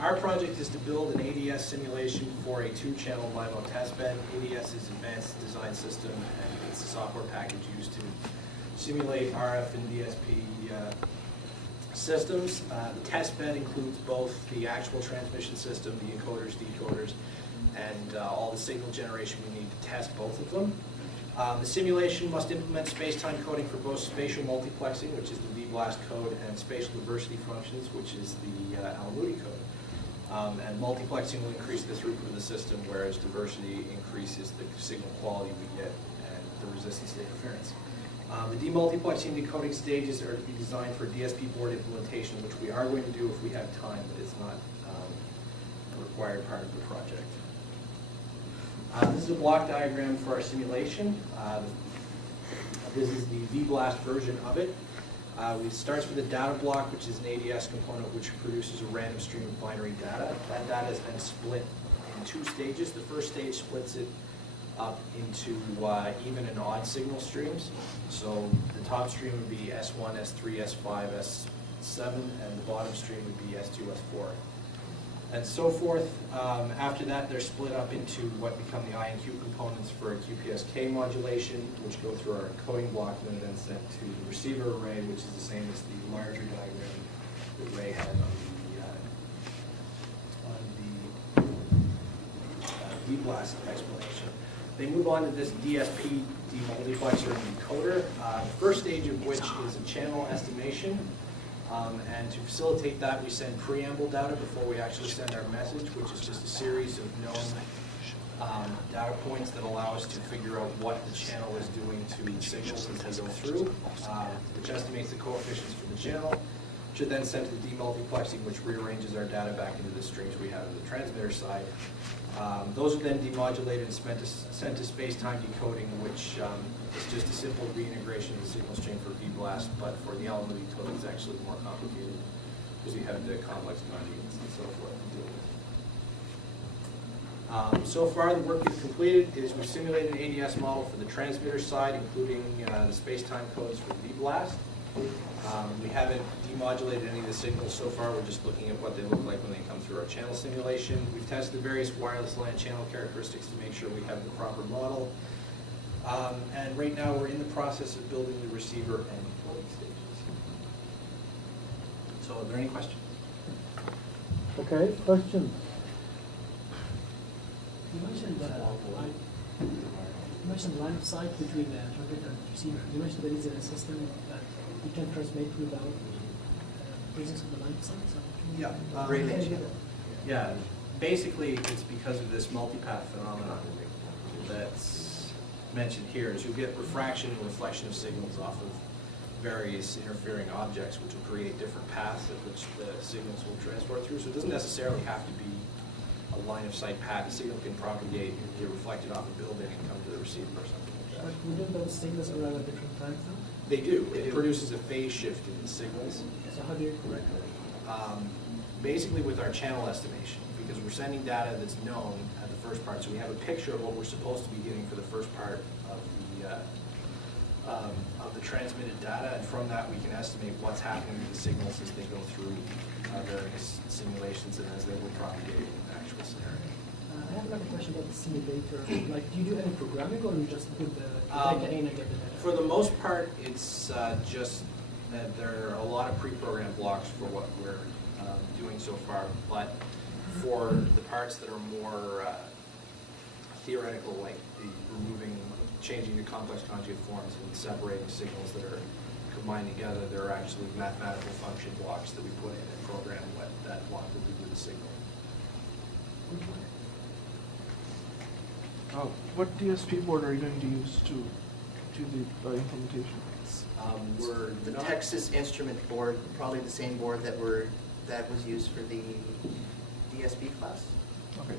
Our project is to build an ADS simulation for a 2-channel MIMO testbed. ADS is Advanced Design System, and it's a software package used to simulate RF and DSP systems. The testbed includes both the actual transmission system, the encoders, decoders, and all the signal generation we need to test both of them. The simulation must implement space-time coding for both spatial multiplexing, which is the VBLAST code, and spatial diversity functions, which is the Al-Moody code. And multiplexing will increase the throughput of the system, whereas diversity increases the signal quality we get and the resistance to interference. The demultiplexing decoding stages are to be designed for DSP board implementation, which we are going to do if we have time, but it's not a required part of the project. This is a block diagram for our simulation. This is the VBLAST version of it. It starts with a data block, which is an ADS component which produces a random stream of binary data. That data is then split in 2 stages. The first stage splits it up into even and odd signal streams. So the top stream would be S1, S3, S5, S7, and the bottom stream would be S2, S4. And so forth. After that, they're split up into what become the INQ components for QPSK modulation, which go through our encoding block and then sent to the receiver array, which is the same as the larger diagram that Ray had on the VBLAST explanation. They move on to this DSP demultiplexer and decoder, the first stage of which is a channel estimation. And to facilitate that, we send preamble data before we actually send our message, which is just a series of known data points that allow us to figure out what the channel is doing to the signals as they go through, which estimates the coefficients for the channel, which are then sent to the demultiplexing, which rearranges our data back into the streams we have on the transmitter side. Those are then demodulated and sent to space-time decoding, which is just a simple reintegration of the signal stream for VBLAST, but for the Al-Moody code it's actually more complicated because you have the complex conjugates and so forth to deal with. So far the work we've completed is we've simulated an ADS model for the transmitter side, including the space-time codes for VBLAST. We haven't demodulated any of the signals so far. We're just looking at what they look like when they come through our channel simulation. We've tested the various wireless LAN channel characteristics to make sure we have the proper model. And right now we're in the process of building the receiver and decoding stages. So are there any questions? Okay, questions? You mentioned line of sight between the target and receiver. You mentioned there is a system that you can transmit without presence of the line of sight. So Yeah, basically it's because of this multipath phenomenon that's mentioned here. Is you'll get refraction and reflection of signals off of various interfering objects, which will create different paths at which the signals will transport through. So it doesn't necessarily have to be a line of sight path. The signal can propagate and get reflected off a building and come to the receiver or something like that. But wouldn't those signals arrive at different times now? They do. It produces a phase shift in the signals. So how do you correct that? Basically with our channel estimation, because we're sending data that's known at the first part, so we have a picture of what we're supposed to be getting for the first part of the transmitted data, and from that we can estimate what's happening to the signals as they go through various simulations and as they will propagate in the actual scenario. I have another question about the simulator. Like, do you do any programming, or you just put the data in and get the data? For the most part, it's just that there are a lot of pre-programmed blocks for what we're doing so far, but for the parts that are more theoretical, like the changing the complex conjugate forms and separating signals that are combined together, there are actually mathematical function blocks that we put in and program what that block will do to the signal. What DSP board are you going to use to do the implementation? The Texas Instrument board, probably the same board that was used for the DSP class. Okay.